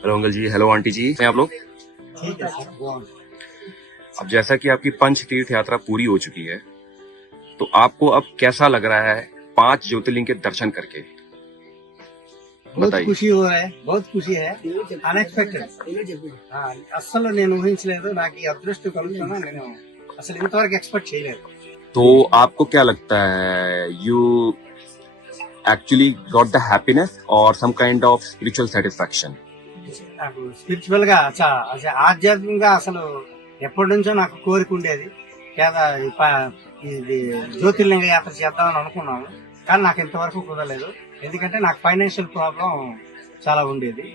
Hello uncle जी, hello aunty जी, हैं आप लोग? ठीक है सर, वो अब जैसा कि आपकी पंच तीर्थ यात्रा पूरी हो चुकी है, तो आपको अब कैसा लग रहा है 5 ज्योतिर्लिंग के दर्शन करके? बहुत बताइए। ఖుషి हो है, बहुत ఖుషి है, అన్ఎక్స్పెక్టెడ్. అస్సలు నేను ఊహించలేదు. నాకు ఈ అదృష్టం కలుగుతుందని నేను అసలు ఇంతవరకు ఎక్స్పెక్ట్ చేయలేదు. तो आपको क्या लगता है, you actually got the happiness or some kind of spiritual satisfaction? నాకు స్పిరిచువల్ గా ఆధ్యాత్మికంగా అసలు ఎప్పటి నుంచో నాకు కోరిక ఉండేది. ఇది జ్యోతిర్లింగ యాత్ర చేద్దామని అనుకున్నాను, కానీ నాకు ఇంతవరకు కుదరలేదు. ఎందుకంటే నాకు ఫైనాన్షియల్ ప్రాబ్లం చాలా ఉండేది.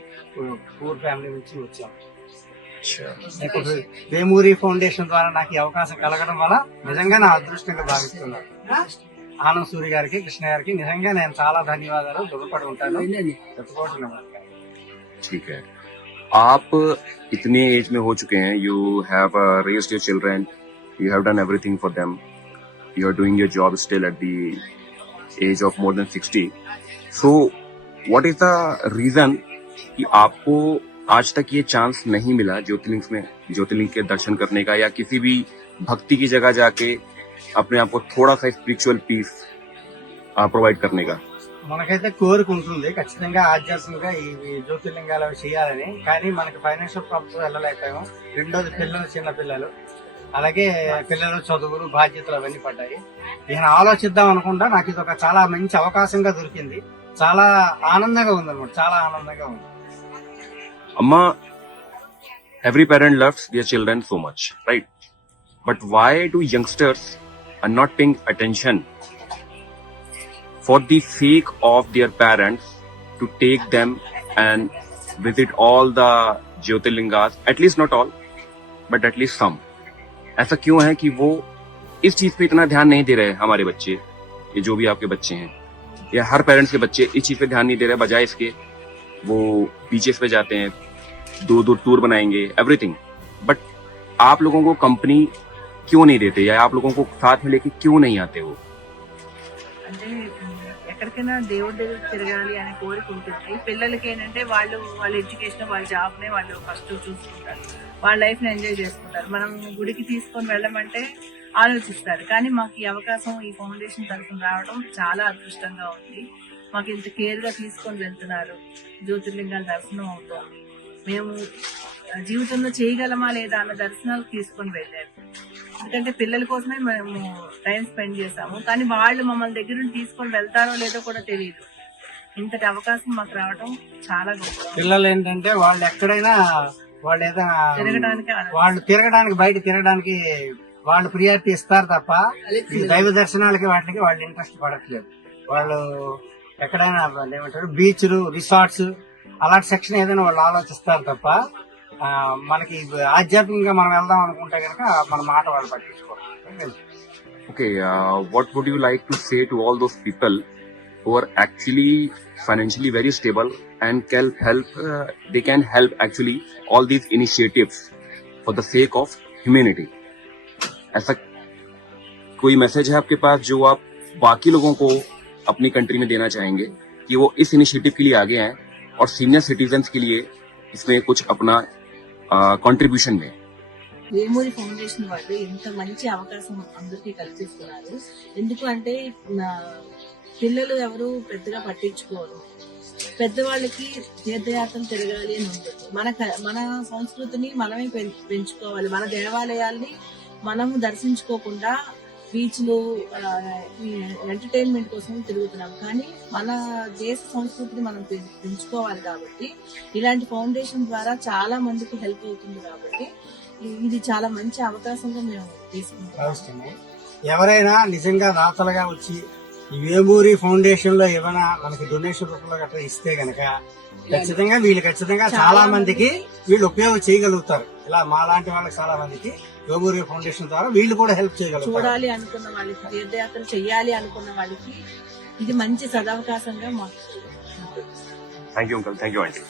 పూర్ ఫ్యామిలీ నుంచి వచ్చాము. ఇప్పుడు వేమూరి ఫౌండేషన్ ద్వారా నాకు ఈ అవకాశం కలగడం వల్ల నిజంగా నా అదృష్టంగా భావిస్తున్నాను. ఆనంద్ సూరి గారికి, కృష్ణ గారికి నిజంగా నేను చాలా ధన్యవాదాలు రుణపడి ఉంటాను. చెప్పుకోవట్లేదు. ठीक है, आप इतने एज में हो चुके हैं, you have raised your children, you have done everything for them, you are doing your job still at the age of more than 60. So what is the reason कि आपको आज तक ये चांस नहीं मिला ज्योतिर्लिंग के दर्शन करने का, या किसी भी भक्ति की जगह जाके अपने आप को थोड़ा सा स्पिरिचुअल पीस प्रोवाइड करने का? మనకైతే కోరిక ఉంటుంది ఖచ్చితంగా ఆధ్యాత్మికంగా ఈ జ్యోతిర్లింగాలు అవి చేయాలని. కానీ మనకి ఫైనాన్షియల్ ప్రాబ్లమ్స్ వెళ్ళలేకపోయాము. రెండోది పిల్లలు, చిన్న పిల్లలు, అలాగే పిల్లలు చదువులు, బాధ్యతలు అవన్నీ పడ్డాయి. నేను ఆలోచిద్దాం అనుకుంటా. నాకు ఇది ఒక చాలా మంచి అవకాశంగా దొరికింది. చాలా ఆనందంగా ఉంది అనమాట, చాలా ఆనందంగా ఉంది. Amma, every parent loves their children so much, right? But why do youngsters are not paying attention for the sake of their parents to take them and visit all the Jyotirlingas, at least not all, but at least some? ऐसा क्यों है कि वो इस चीज पे इतना ध्यान नहीं दे रहे? हमारे बच्चे, ये जो भी आपके बच्चे हैं, या हर पेरेंट्स के बच्चे इस चीज पे ध्यान नहीं दे रहे, बजाय इसके वो बीचेस पे जाते हैं, दो टूर बनाएंगे, एवरीथिंग. बट आप लोगों को कंपनी क्यों नहीं देते, या आप लोगों को साथ में लेके क्यों नहीं आते हो? అంటే ఎక్కడికైనా దేవుడి దగ్గర తిరగాలి అనే కోరిక ఉంటుంది. పిల్లలకి ఏంటంటే వాళ్ళ ఎడ్యుకేషన్, వాళ్ళ జాబ్ నే వాళ్ళు ఫస్ట్ చూసుకుంటారు, వాళ్ళ లైఫ్ ని ఎంజాయ్ చేసుకుంటారు. మనం గుడికి తీసుకొని వెళ్ళమంటే ఆలోచిస్తారు. కానీ మాకు ఈ అవకాశం, ఈ ఫౌండేషన్ తరఫున రావడం చాలా అదృష్టంగా ఉంది. మాకు ఇంత కేర్ గా తీసుకొని వెళ్తున్నారు. జ్యోతిర్లింగాల దర్శనం అవుతోంది. మేము జీవితంలో చేయగలమా లేదా అన్న దర్శనాలు తీసుకొని వెళ్ళారు. ఎందుకంటే పిల్లల కోసమే మేము టైం స్పెండ్ చేసాము. కానీ వాళ్ళు మమ్మల్ని దగ్గర నుండి తీసుకొని వెళ్తారో లేదో కూడా తెలియదు. ఇంతటి అవకాశం మాకు రావడం చాలా గొప్ప. పిల్లలు ఏంటంటే వాళ్ళు ఎక్కడైనా వాళ్ళు ఏదైనా తిరగడానికి బయట తిరగడానికి వాళ్ళు ప్రియారిటీ ఇస్తారు తప్ప ఈ దైవ దర్శనాలకి వాటికి వాళ్ళు ఇంట్రెస్ట్ పడట్లేదు. వాళ్ళు ఎక్కడైనా ఏమంటారు బీచ్లు, రిసార్ట్స్ అలాంటి సెక్షన్ ఏదైనా వాళ్ళు ఆలోచిస్తారు తప్ప మనకి ఆధ్యాత్మికంగా మనం వెళ్దాం అనుకుంటే కనుక మన మాట వాళ్ళు పట్టించుకోవాలి. Okay, what would you like to say to all those people who are actually financially very stable and can help, they can help actually all these initiatives for the sake of humanity? ऐसा कोई message है आपके पास जो आप बाकी लोगों को अपनी कंट्री में देना चाहेंगे कि वो इस इनिशिएटिव के लिए आगे आए और सीनियर सिटीजन्स के लिए इसमें कुछ अपना कंट्रीब्यूशन दें? వేమూరి ఫౌండేషన్ వాళ్ళు ఇంత మంచి అవకాశం అందరికీ కల్పిస్తున్నారు. ఎందుకు అంటే పిల్లలు ఎవరు పెద్దగా పట్టించుకోరు. పెద్దవాళ్ళకి తీర్థయాత్రలు తిరగాలి అని ఉంటుంది. మన సంస్కృతిని మనమే పెంచుకోవాలి. మన దేవాలయాల్ని మనము దర్శించుకోకుండా బీచ్లు, ఎంటర్టైన్మెంట్ కోసం తిరుగుతున్నాం. కానీ మన దేశ సంస్కృతిని మనం పెంచుకోవాలి. కాబట్టి ఇలాంటి ఫౌండేషన్ ద్వారా చాలా మందికి హెల్ప్ అవుతుంది. కాబట్టి ఇది చాలా మంచి అవకాశంగా మేము తీసుకుంటాం. ఎవరైనా నిజంగా దాతలుగా వచ్చి ఈ వేమూరి ఫౌండేషన్ లో ఏమైనా మనకి డొనేషన్ రూపంలో గట్రా ఇస్తే గనక ఖచ్చితంగా చాలా మందికి వీళ్ళు ఉపయోగం చేయగలుగుతారు. ఇలా మా లాంటి వాళ్ళకి చాలా మందికి వేమూరి ఫౌండేషన్ ద్వారా వీళ్ళు కూడా హెల్ప్ చేయగలుగుతారు. చూడాలి అనుకున్న వాళ్ళకి, తీర్థయాత్రలు చేయాలి అనుకున్న వాళ్ళకి ఇది మంచి సదవకాశంగా మాకు. Thank you uncle, thank you aunty.